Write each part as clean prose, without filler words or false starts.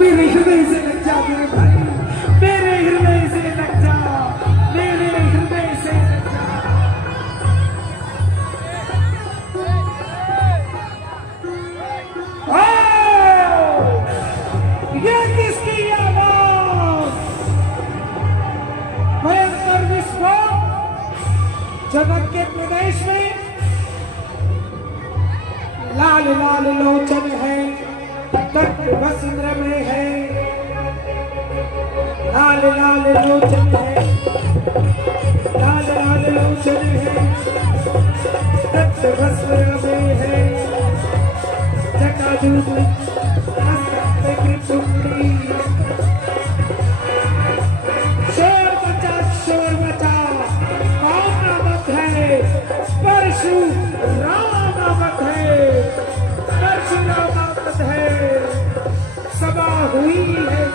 मेरे हृदय से लग जा मेरे भाई, मेरे हृदय से लग जा, मेरे हृदय से लग जा। ये किसकी आवाज? भयंकर विस्फोट जगत के प्रदेश में। लाल लाल लोचन है, तट वस्त्र में है। लाल लाल लोचन है, लाल लाल लोचन है, तट वस्त्र में है। जटाजूट हस्त की टुकड़ी। शोर मचा, कौन नामक है? परशुराम नामक है, परशुराम नामक है। सभा हुई है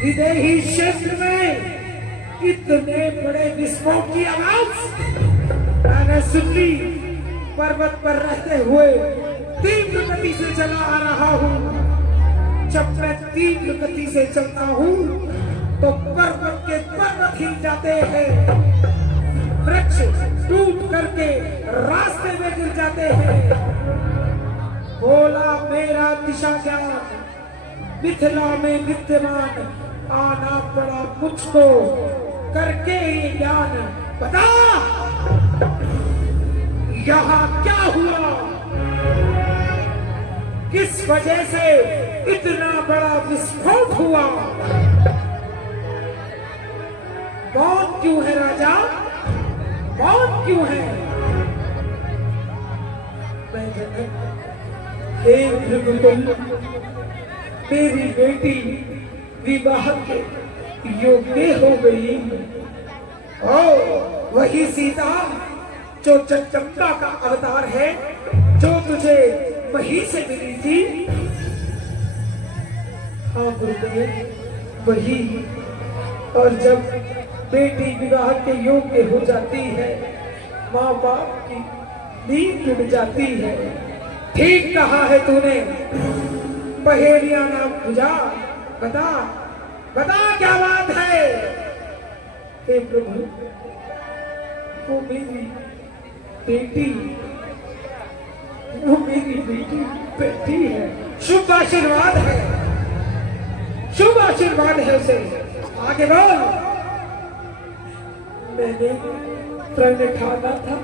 विदेही क्षेत्र में इतने बड़े विस्फोट की आवाज मैंने सुन ली। पर्वत पर रहते हुए तीव्र गति से चला आ रहा हूँ। जब मैं तीव्र गति से चलता हूँ तो पर्वत के पर्वत हिल जाते हैं, वृक्ष टूट करके रास्ते में गिर जाते हैं। बोला मेरा दिशा ज्ञान मिथिला में विद्यमान, आना पड़ा मुझको करके ये ज्ञान। बता यहाँ क्या हुआ, किस वजह से इतना बड़ा विस्फोट हुआ? कौन क्यों है राजा, कौन क्यों है? मैं जनक हे भृगुकुल, मेरी बेटी विवाह के योग्य हो गई। ओ वही सीता जो जगदम्बा का अवतार है, जो तुझे वहीं से मिली थी। हाँ गुरुदेव वही। और जब बेटी विवाह के योग्य हो जाती है, माँ बाप की नींद टूट जाती है। ठीक कहा है तूने, पहेलियां ना बुझा। बता बता क्या बात है? हे प्रभु, वो मेरी बेटी, वो मेरी बेटी है। शुभ आशीर्वाद है, शुभ आशीर्वाद है उसे। आगे बोल। मैंने प्रण ठाना था,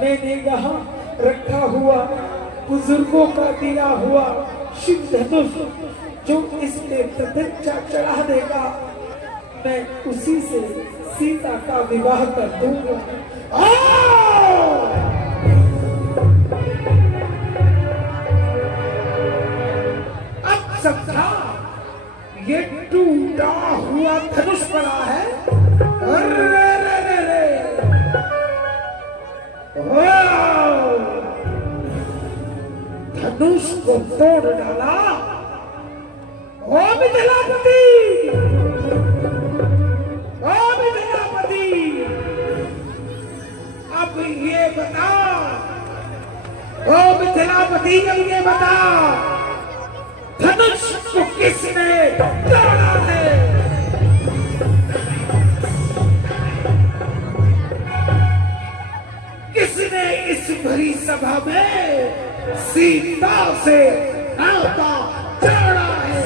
मैंने यहाँ रखा हुआ बुजुर्गों का दिया हुआ शिव धनुष, जो इसमें प्रतिज्ञा चढ़ा देगा, मैं उसी से सीता का विवाह कर दूंगा। अब समझा, ये टूटा हुआ धनुष पड़ा है। अरे रे रे रे, धनुष को तोड़ डाला। ओ मिथिलापति, ओ मिथिलापति, अब ये बता, ओ मिथिलापति अब ये बता, धनुष को किसने तोड़ा है? किसने इस भरी सभा में सीता से नाता जोड़ा है?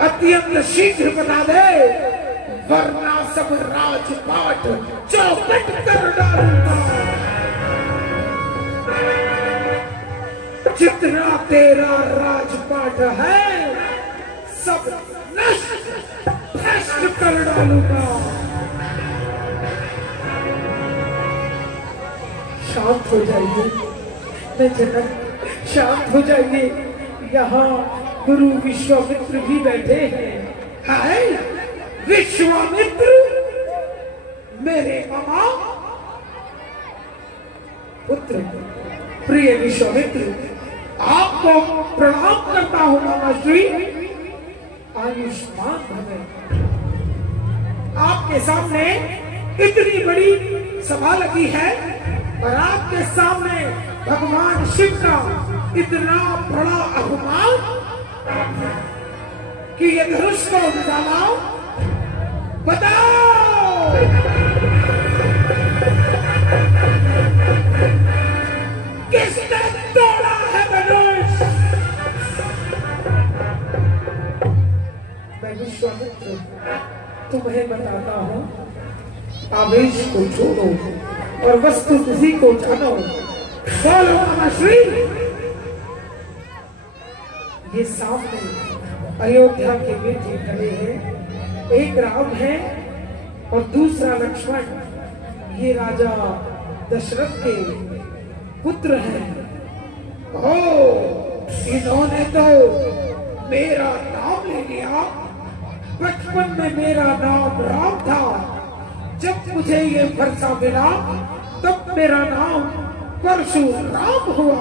अत्यंत शीघ्र बता दे, वरना सब राजपाट चौपट कर डालूंगा। जितना तेरा राजपाट है, सब नष्ट भ्रष्ट कर डालूंगा। शांत हो जाइए मैं जनक, शांत हो जाइए। यहाँ गुरु विश्वामित्र भी बैठे हैं। हाय विश्वामित्र, मेरे मामा पुत्र प्रिय विश्वामित्र, आपको प्रणाम करता हूं मामा श्री। आयुष्मान भव। आपके सामने इतनी बड़ी सभा लगी है और आपके सामने भगवान शिव का इतना बड़ा अपमान कि ये धनुष को उठाओ, बताओ किसने तोड़ा है धनुष? मैं विश्वामित्र तुम्हें बताता हूं, आवेश को छोड़ो और वस्तुस्थिति को जानो। बोलो मामा श्री। ये सामने अयोध्या के बेटे खड़े हैं, एक राम है और दूसरा लक्ष्मण। ये राजा दशरथ के पुत्र हैं। ओ, इन्होंने तो मेरा नाम ले लिया। बचपन में मेरा नाम राम था, जब मुझे ये वर्षा मिला तब मेरा नाम परशुराम हुआ।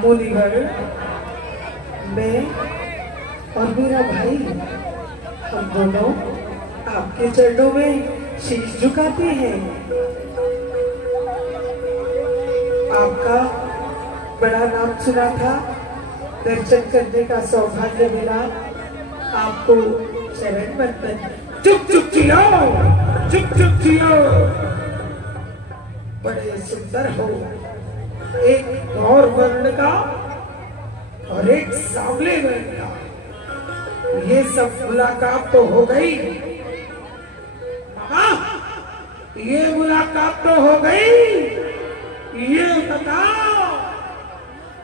मुनिवर, मैं और मेरा भाई, हम दोनों आपके चरणों में शीश झुकाते हैं। आपका बड़ा नाम सुना था, दर्शन करने का सौभाग्य मिला। आपको शरण बंदन। चुप चुप जियो, चुप चुप जियो। बड़े सुंदर हो, एक गौर वर्ण का और एक सांवले वर्ण का। ये सब मुलाकात तो हो गई मामा, ये मुलाकात तो हो गई। ये बताओ,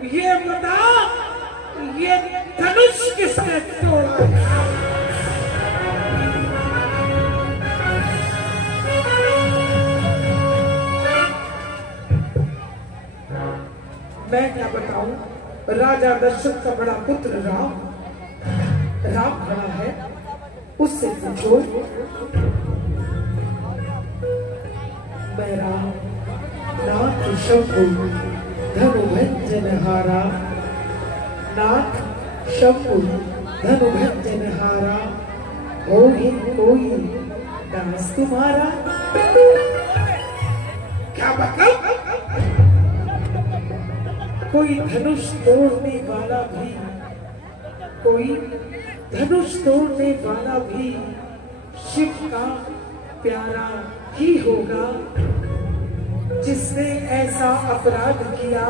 ये बताओ, ये धनुष किसने तोड़ा? मैं क्या बताऊं, राजा दशरथ का बड़ा पुत्र राम खड़ा है, उससे पूछो। मैं राम नाथ शंभु धनु भंजन हारा, नाथ शंभु धनु भंजन हारा, हो ही कोई दास तुम्हारा। क्या मतलब? कोई धनुष तोड़ने वाला भी, कोई धनुष तोड़ने वाला भी शिव का प्यारा ही होगा। जिसने ऐसा अपराध किया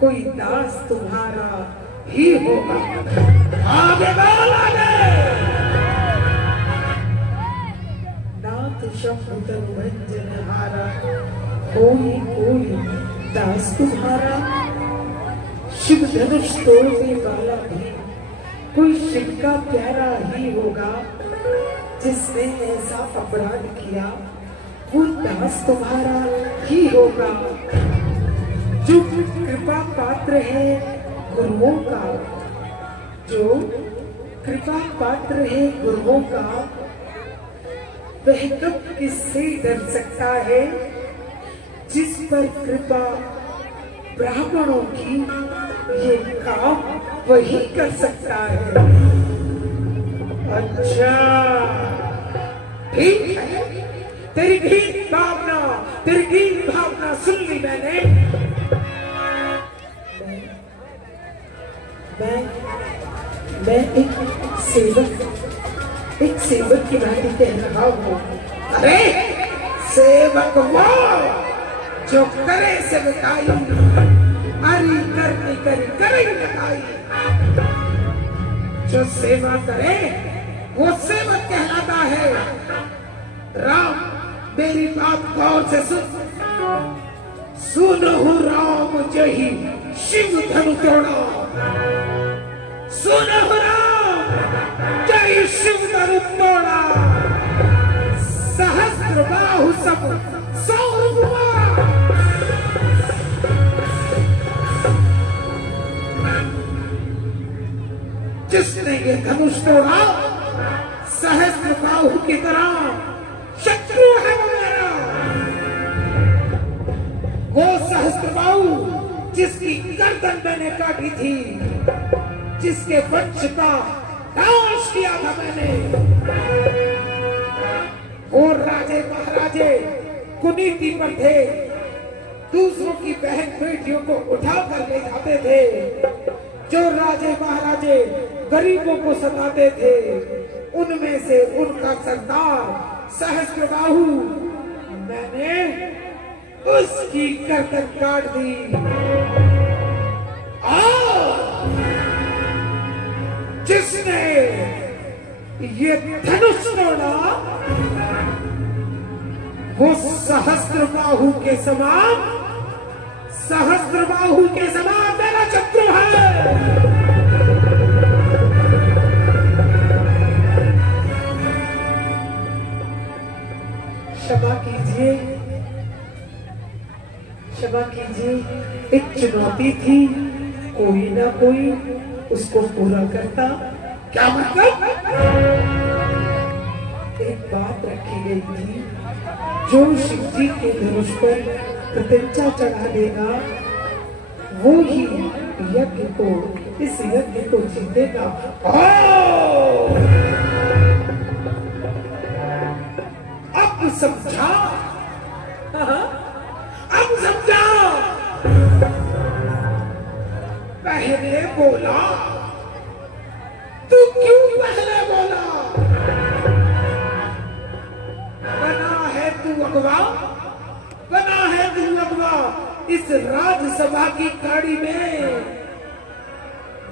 कोई दास तुम्हारा ही होगा। आगे बोल, आगे। नाथ शंभु धनु भंजन हारा, कोई दास तुम्हारा। शिव धनुष तोड़ने वाला भी कोई शिव का प्यारा ही होगा। जिसने ऐसा अपराध किया वो दास तुम्हारा ही होगा। जो कृपा पात्र है गुरुओं का, जो कृपा पात्र है गुरुओं का, वह कब किससे डर सकता है? जिस पर कृपा ब्राह्मणों की, ये काम वही कर सकता है। अच्छा ठीक है, तेरी ठीक भावना सुन ली मैंने। मैं एक सेवक की भांति कह रहा हूँ। अरे सेवक वो जो करे सेवकाई, अरी करनी करी करे लगाई। जो सेवा करे वो सेवक कहलाता है। राम मेरी बात गौर से सुन। सुनहु राम जही शिव धनु तोड़ा। सुना हो राम, जय शिव धनु तोड़ा। सहस्त्र बाहु सब सौर हुआ। जिसने ये धनुष तोड़ा, सहस्त्र बाहु की तरह शत्रु है वो मेरा। वो सहस्त्र बाहु जिसकी गर्दन मैंने काटी थी, जिसके वंश का नाश किया था मैंने। वो राजे महाराजे कुनीति पर थे, दूसरों की बहन बेटियों को उठाकर ले जाते थे। जो राजे महाराजे गरीबों को सताते थे, उनमें से उनका सरदार सहस्त्रबाहु, मैंने उसकी गर्दन काट दी। जिसने ये धनुष तोड़ा, वो सहस्त्रबाहु के समान, सहस्त्रबाहु के समान मेरा शत्रु है। क्षमा कीजिए, क्षमा कीजिए। एक चुनौती थी, कोई ना कोई उसको पूरा करता। क्या मतलब? एक बात रखी गई थी, जो शिव जी के धनुष पर प्रतिज्ञा चढ़ा देगा, वो ही यज्ञ को, इस यज्ञ को जीतेगा। अब समझा, अब समझा। पहले बोला, तू क्यों पहले बोला? बना है तू अगवा, बना है तू अगवा। इस राज्यसभा की गाड़ी में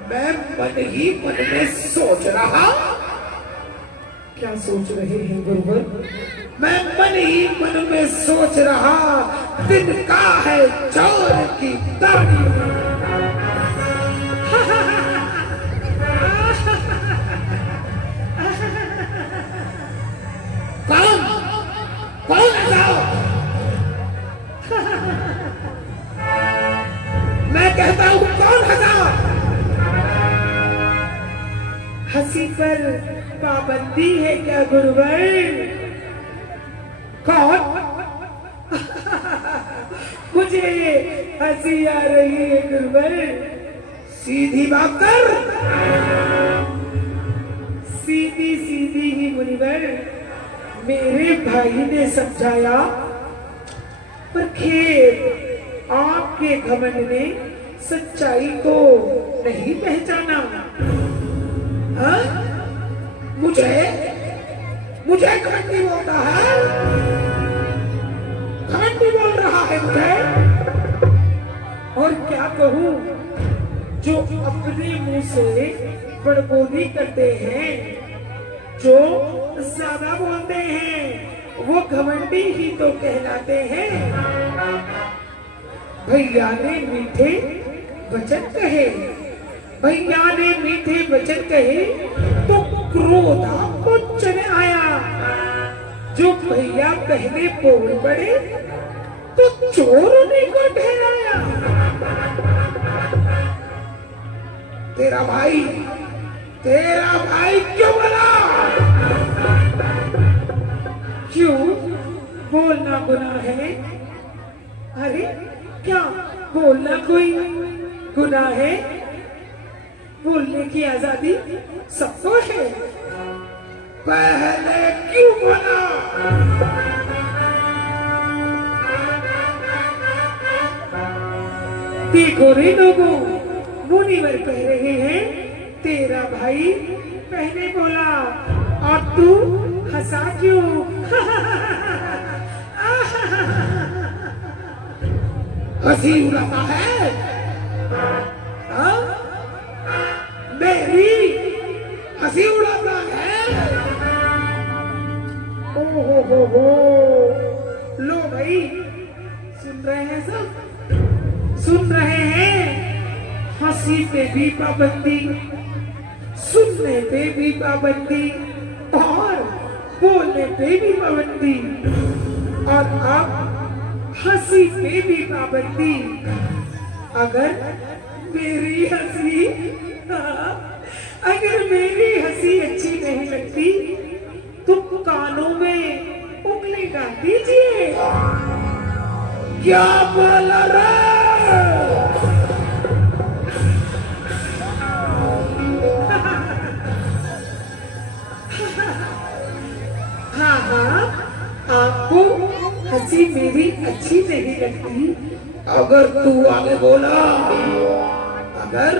मैं मन ही मन में सोच रहा। क्या सोच रहे हैं गुरुवर? मैं मन ही मन में सोच रहा, दिन का है चोर की दाढ़ी। कौन कौन हंसाओ? मैं कहता हूं कौन हंसाओ? हंसी पर पाबंदी है क्या गुरुवर? कौन? मुझे हंसी आ रही है गुरुवर। सीधी बात कर, सीधी सीधी ही मुनिवर। मेरे भाई ने समझाया, पर खेत आपके घमंड ने सच्चाई को नहीं पहचाना। हाँ? मुझे घमंडी बोलता है, घमंडी बोल रहा है मुझे। और क्या कहूँ, जो अपने मुंह से बड़बोली करते हैं, जो ज्यादा बोलते हैं, वो घमंडी ही तो कहलाते हैं। भैया ने मीठे वचन कहे, भैया ने मीठे वचन कहे, तो क्रोध आपको चले आया। जो भैया पहले बोल पड़े, तो चोर उन्हीं को ठहराया। तेरा भाई क्यों बोला? क्यों बोलना गुनाह है? अरे क्या बोलना कोई गुनाह है? बोलने की आजादी सबको है। पहले क्यों बोला? देखो रे लोगों, मुनिवर कह रहे हैं तेरा भाई पहले बोला और तू हंसा क्यों? हंसी उड़ाता है? मेरी हंसी उड़ाता है? ओ हो, लो भाई, सुन रहे हैं सब? सुन रहे हैं? हंसी पे भी पाबंदी, सुनने पे भी पाबंदी और बोलने पे भी पाबंदी, और अब हंसी पे भी पाबंदी। अगर मेरी हंसी अगर मेरी हंसी अच्छी नहीं लगती तो कानों में उंगली डाल दीजिए। क्या बोला रे? हाँ हाँ, आपको हंसी मेरी अच्छी नहीं लगती। अगर तू आगे बोला, अगर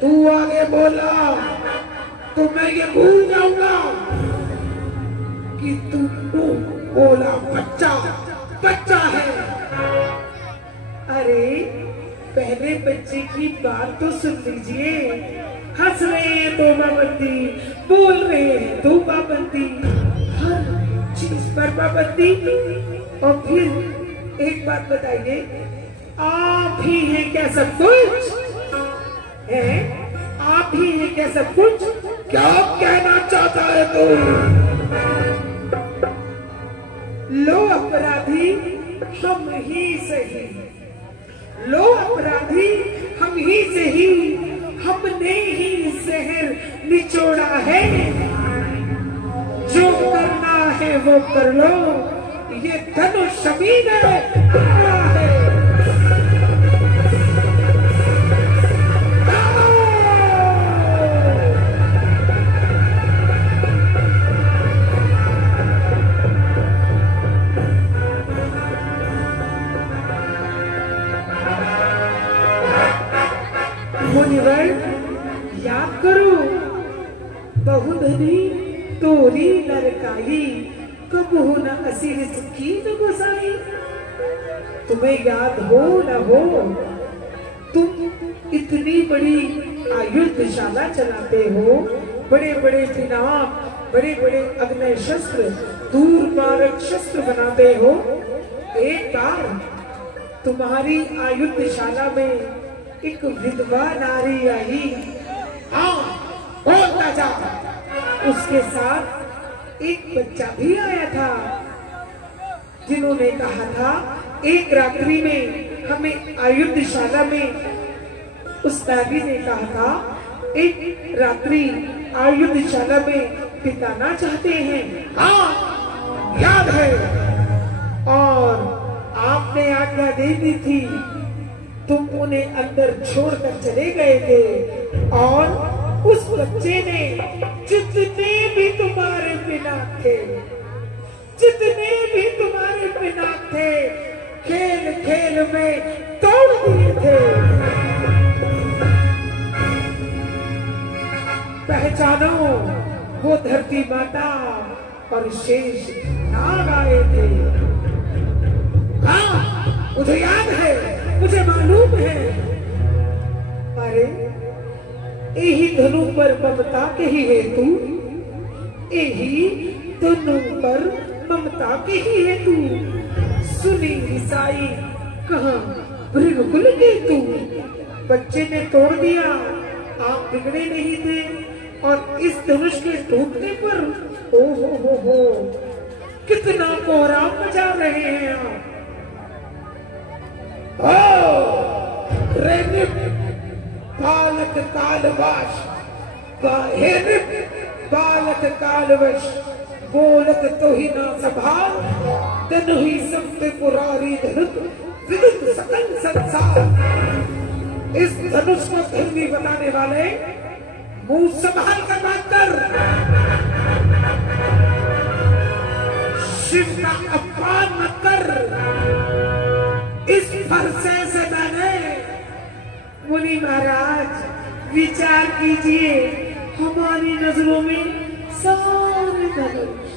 तू आगे बोला तो मैं ये भूल जाऊंगा कि तू बोला बच्चा बच्चा है। अरे पहले बच्चे की बात तो सुन लीजिए। हंस रहे हैं तो पाबंदी, बोल रहे हैं तो पाबंदी, हर चीज पर पाबंदी। और फिर एक बात बताइए, आप ही हैं क्या सब कुछ? है आप ही हैं क्या सब कुछ? क्या कहना चाहता है तू? लो अपराधी हम ही सही, लो अपराधी हम ही सही, हमने ही जहर निचोड़ा है। जो करना है वो कर लो, ये धनुष ज़मीन है। मुनिवर याद करो, बहुधनी तोरी नरकाई, कब हो न असीर की न गुसाई। तुम्हें याद हो न हो, तुम इतनी बड़ी आयुधशाला चलाते हो, बड़े बड़े पिनाक, बड़े बड़े अग्नि शस्त्र, दूर मारक शस्त्र बनाते हो। एक बार तुम्हारी आयुधशाला में एक विधवा नारी आई। हाँ बोलता जा। उसके साथ एक बच्चा भी आया था, जिन्होंने कहा था एक रात्रि में हमें आयुधशाला में, उस नारी ने कहा था एक रात्रि आयुधशाला में बिताना चाहते हैं। हाँ याद है। और आपने आज्ञा दे दी थी, तुम उन्हें अंदर छोड़कर चले गए थे। और उस बच्चे ने जितने भी तुम्हारे पिनाक थे, जितने भी तुम्हारे पिनाक थे, खेल खेल में तोड़ दिए थे। पहचानो, वो धरती माता और शेष नाग आए थे। हाँ मुझे याद है, मुझे मालूम है। अरे यही धनु पर ममता के ही हेतु, यही धनु पर ममता के ही हेतु, सुनी ईसाई कहाँ भृगुकुल के तू। बच्चे ने तोड़ दिया, आप बिगड़े नहीं थे। और इस धनुष के टूटने पर ओ हो कितना कोहराम मचा रहे हैं आप। बालक कालवाश, बालक कालवश, बोलत तो ही ना संभाल, तनु ही संत पुरारी धनुष विदुत सकल संसार। इस धनुष को धर्मी बनाने वाले मुंह संभाल कर बात कर। शिव का अपमान मत कर। इस फरसे से मैंने, मुनि महाराज विचार कीजिए, हमारी नजरों में सारे धनुष,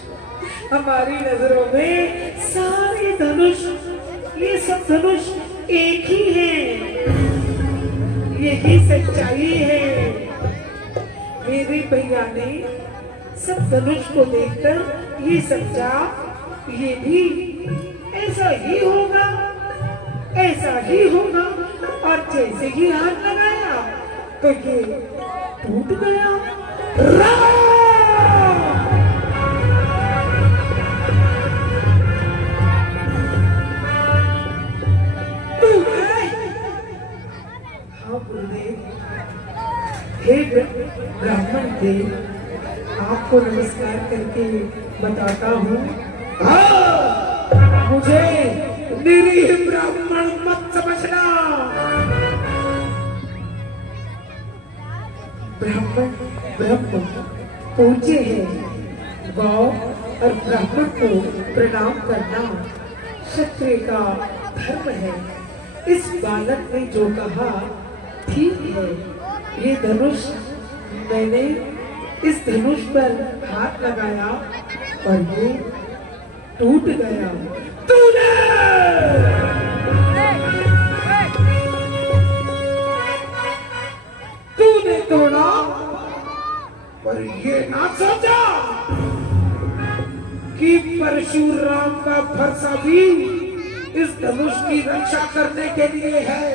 हमारी नजरों में सारे धनुष, ये सब धनुष एक ही है। यही सच्चाई है। मेरे भैया ने सब धनुष को देखकर ये समझा, ये भी ऐसा ही होगा। ऐसा ही होगा। और जैसे ही हाथ लगाया तो ये टूट गया। हाँ गुरुदेव, हे ब्राह्मण देव, आपको नमस्कार करके बताता हूँ। मुझे निरीह ब्राह्मण मत समझना। ब्राह्मण ब्रह्म पूज्य है। गौ और ब्राह्मण को प्रणाम करना क्षत्रिय का धर्म है। इस बालक ने जो कहा ठीक है। ये धनुष, मैंने इस धनुष पर हाथ लगाया और ये टूट गया। तूने तोड़ा, पर ये ना सोचा कि परशुराम का फरसा भी इस धनुष की रक्षा करने के लिए है।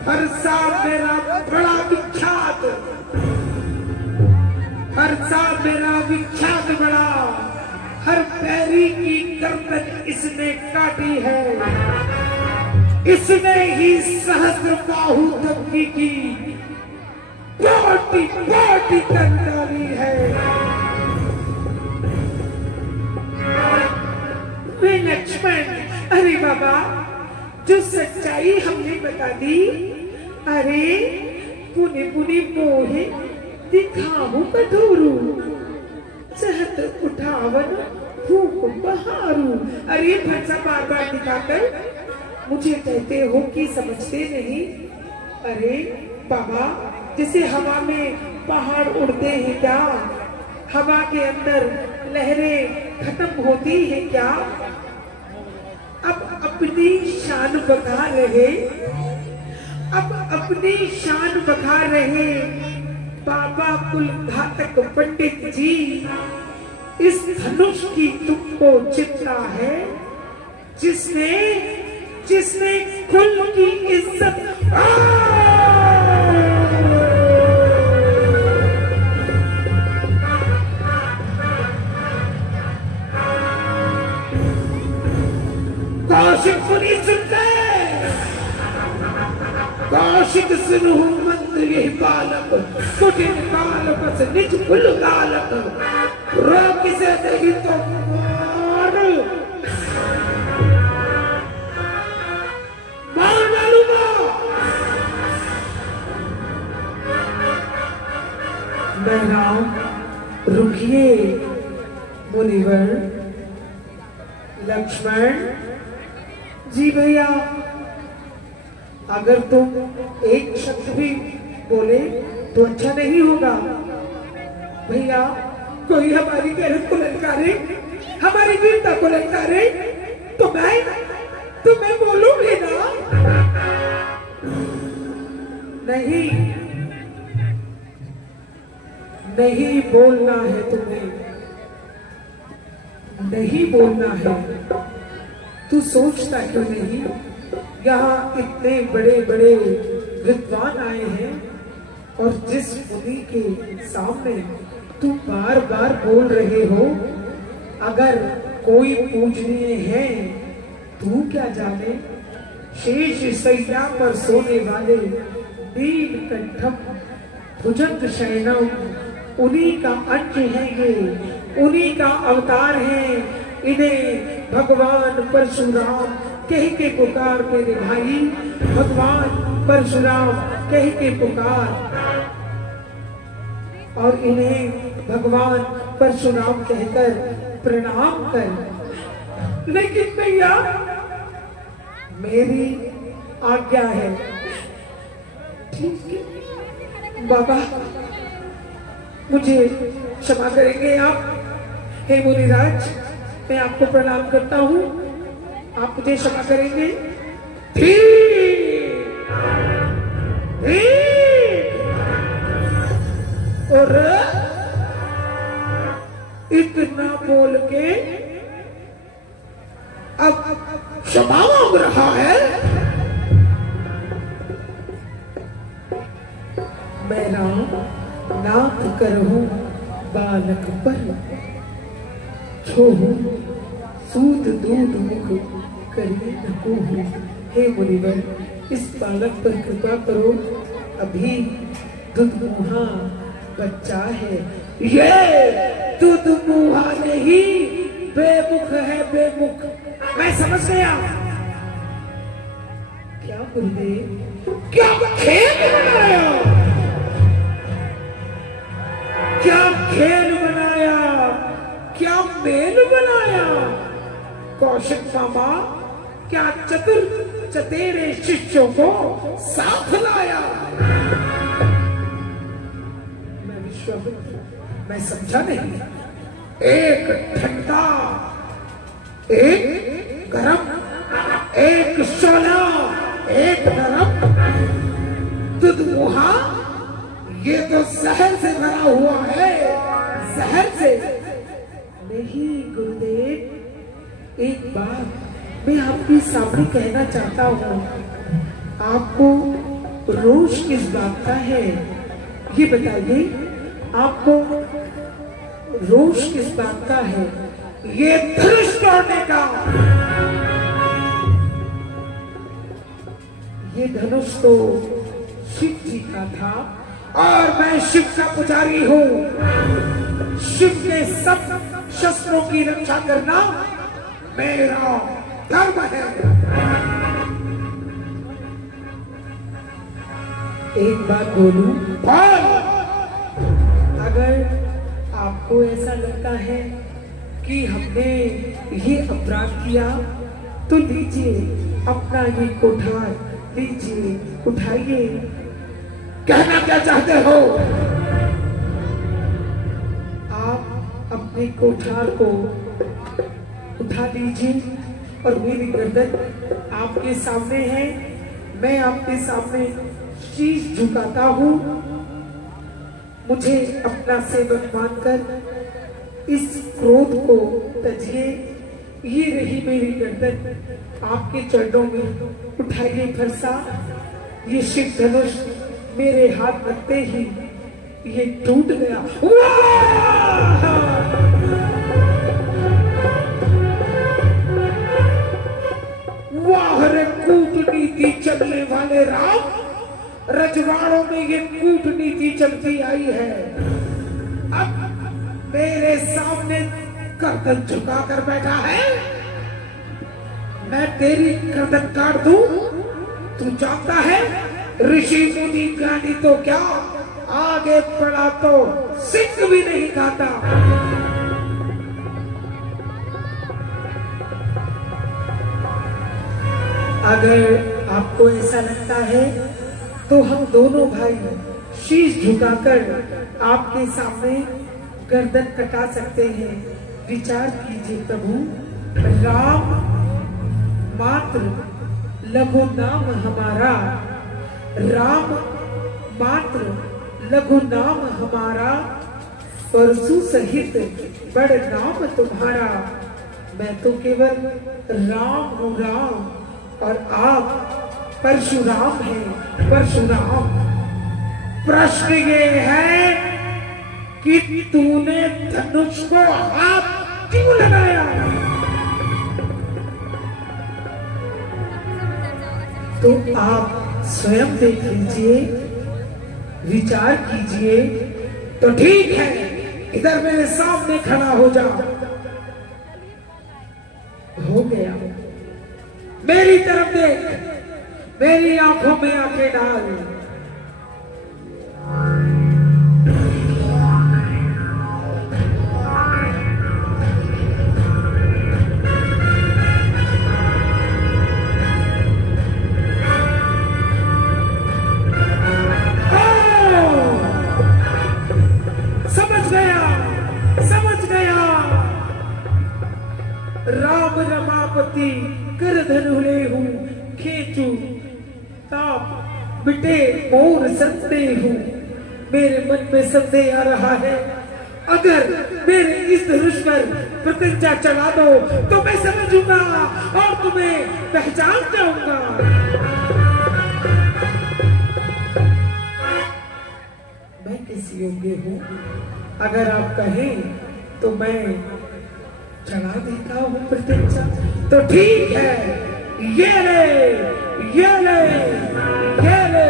फरसा मेरा बड़ा विख्यात, फरसा मेरा विख्यात बड़ा, हर पैरी की गर्दन इसने काटी है। इसने ही सहस्र बाहु दंगी की बोटी बोटी कर डाली है। वे लक्ष्मण, अरे बाबा, जो सच्चाई हमने बता दी। अरे पुनि पुनि मोहे दिखाऊ कठोरू, चहत उठावन फूक बहारू। अरे फरसा बार बार दिखाकर मुझे कहते हो कि समझते नहीं। अरे बाबा, जैसे हवा में पहाड़ उड़ते हैं क्या? हवा के अंदर लहरें खत्म होती है क्या? अब अपनी शान बता रहे, अब अपनी शान बता रहे बाबा कुल घातक पंडित जी। इस धनुष की तुमको चिंता है, जिसने जिसने कुल की इज्जत कौशिक मुनि सुनते, कौशिक सुनु मंत्र यही बालक, कुटिन काल बस निज कुल गालक। रोक से नहीं तो मार डालूंगा। बहराम रुकिए मुनिवर। लक्ष्मण जी भैया, अगर तुम एक शब्द भी बोले तो अच्छा नहीं होगा। भैया, कोई हमारी गैरत को ललकारे, हमारी वीरता को ललकारे तो मैं बोलूंगी ना। नहीं, नहीं बोलना है तुम्हें, नहीं बोलना है। तू सोचता क्यों नहीं? यहाँ इतने बड़े बड़े विद्वान आए हैं और जिस मुनि के सामने तू बार बार बोल रहे हो, अगर कोई पूजनीय है, तू क्या जाने? शेष सैया पर सोने वाले नील कंठम भुजंग शयनम, उन्हीं का अंश है ये, उन्हीं का अवतार है। इन्हें भगवान परशुराम कह के पुकार मेरे भाई, भगवान परशुराम कह के पुकार। और इन्हें भगवान परशुराम कहकर प्रणाम कर। लेकिन भैया, मेरी आज्ञा है। ठीक है बाबा, मुझे क्षमा करेंगे आप? हे मुनिराज, मैं आपको प्रणाम करता हूँ, आप मुझे क्षमा करेंगे? और इतना बोल के अब क्षमा मांग रहा है। मैं राम नाथ करहूं बालक पर, छोहूं सूद दूध मुख करिए न कोहूं। हे मुनिवर, इस बालक पर कृपा करो, अभी दुधमुहा बच्चा है। ये दुधमुहा नहीं, बेमुख है, बेमुख। मैं समझ गया। क्या गुरुदेव, क्या खेल बनाया, क्या खेल बनाया, क्या मेल बनाया। कौशिक मामा क्या चतुर चतेरे शिष्यों को साथ लाया। मैं विश्वामित्र, मैं समझा नहीं। एक ठंडा, एक गरम, एक शोला, एक नरम। दुधमुहा ये तो जहर से भरा हुआ है, जहर से। नहीं गुरुदेव, एक बात मैं आपके सामने कहना चाहता हूँ। आपको रोष किस बात का है, ये बताइए। आपको रोष किस बात का है? ये धनुष तोड़ने का। ये धनुष तो शिव जी का था और मैं शिव का पुजारी हूँ। शिव के सब शस्त्रों की रक्षा करना मेरा धर्म है। एक बात बोलूं, अगर आपको ऐसा लगता है कि हमने ये अपराध किया, तो लीजिए अपना ये कोठार, लीजिए उठाइए। कहना क्या चाहते हो? आप अपने कोठार को उठा लीजिए और मेरी गर्दन आपके सामने है। मैं आपके सामने शीश झुकाता हूँ। मुझे अपना सेवक मानकर इस क्रोध को तजिए। ये रही मेरी गर्दन आपके चरणों में, उठाइए फरसा। ये शिव धनुष मेरे हाथ लगते ही ये टूट गया। वाह रे कूटनीति चलने वाले राम, रजवाड़ों में ये कूटनीति चलती आई है। अब मेरे सामने गर्दन झुका कर बैठा है। मैं तेरी गर्दन काट दूं? तू जानता है ऋषि मुनि ज्ञानी तो क्या, आगे पड़ा तो सिंह भी नहीं खाता। अगर आपको ऐसा लगता है तो हम दोनों भाई शीश झुकाकर आपके सामने गर्दन कटा सकते हैं। विचार कीजिए प्रभु। राम मात्र लघु नाम हमारा, राम मात्र लघु नाम हमारा, परशु सहित बड़ नाम तुम्हारा। मैं तो केवल राम हूँ राम, और आप परशुराम हैं परशुराम। प्रश्न ये है कि तूने धनुष को हाथ क्यों लगाया? तो आप स्वयं देख लीजिए, विचार कीजिए। तो ठीक है, इधर मेरे सामने खड़ा हो जा। हो गया, मेरी तरफ देख, मेरी आंखों में आंखें डाल। राम रमापति कर धनुले हूँ खींचू, ताप मिटे मोर संदेह हूँ। मेरे मन में संदेह आ रहा है, अगर मेरे इस धनुष पर प्रतिज्ञा चढ़ा दो तो मैं समझूंगा और तुम्हें पहचान जाऊंगा। मैं किस योग्य हूँ? अगर आप कहें तो मैं चढ़ा देता हूँ प्रतिज्ञा। तो ठीक है, ये ले, ये ले, ये ले।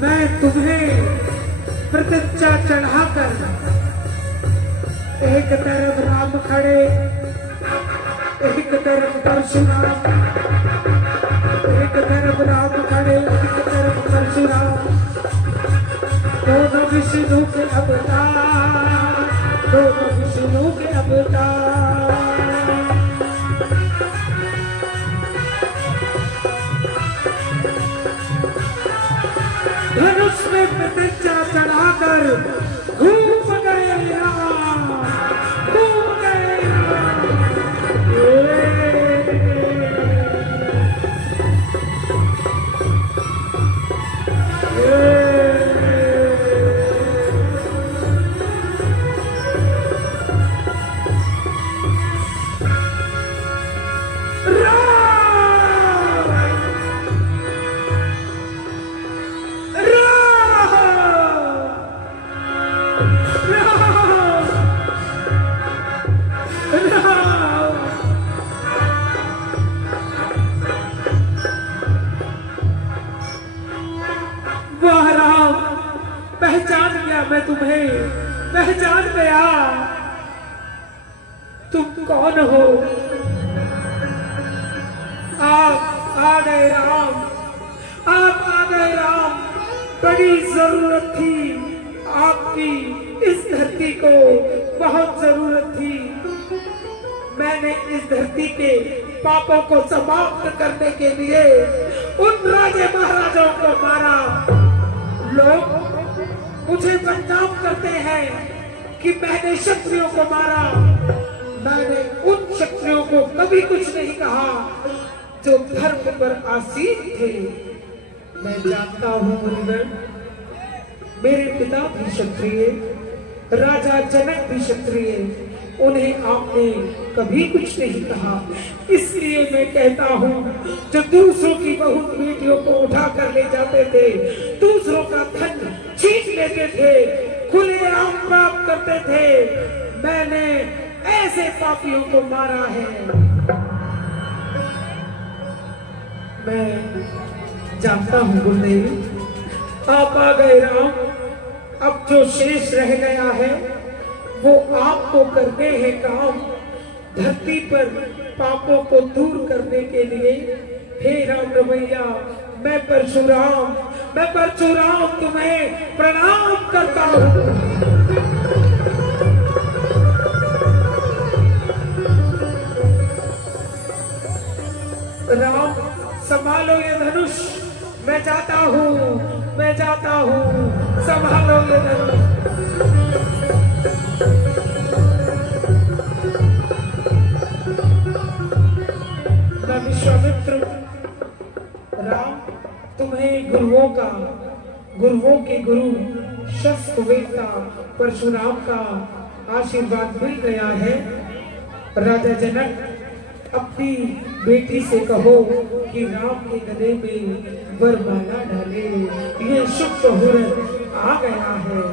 मैं तुम्हें प्रतिज्ञा चढ़ाकर एक तरफ राम खड़े, एक तरफ परशुराम, एक तरफ राम खड़े, एक तरफ परशुराम, दोनों विष्णु के अवतार, दोनों विष्णु के अवतार। धनुष में प्रतिज्ञा चढ़ाकर घूम गए राम, घूम गए राम। वाह राम, पहचान गया मैं तुम्हें, पहचान गया। तुम कौन हो? आप आ गए राम, आप आ गए राम। बड़ी जरूरत थी आपकी इस धरती को, बहुत जरूरत थी। मैंने इस धरती के पापों को समाप्त करने के लिए उन राजे महाराजाओं को मारा। लोग मुझे बदनाम करते हैं कि मैंने क्षत्रियों को मारा। मैंने उन क्षत्रियों को कभी कुछ नहीं कहा जो धर्म पर आसीन थे। मैं जानता हूँ मुनिवर, मेरे पिता भी क्षत्रिय, राजा जनक भी क्षत्रिय, उन्हें आपने कभी कुछ नहीं कहा। इसलिए मैं कहता हूँ, जो दूसरों की बहुत बेटियों को उठा कर ले जाते थे, दूसरों का धन छीन लेते थे, खुलेआम पाप करते थे, मैंने ऐसे पापियों को मारा है। मैं जानता हूँ गुरुदेव, आप आ गए राम। अब जो शेष रह गया है वो आपको करने हैं काम। धरती पर पापों को दूर करने के लिए हे राम रमैया, मैं परशुराम तुम्हें प्रणाम करता हूँ। राम संभालो ये धनुष, मैं जाता हूँ, मैं जाता हूँ, संभालो ये धनुष। विश्वामित्र राम, तुम्हें गुरुओं के गुरु शस्त्रवेत्ता परशुराम का आशीर्वाद मिल गया है। राजा जनक, अपनी बेटी से कहो कि राम के गले में वरमाला डाले। ये शुभ मुहूर्त आ गया है।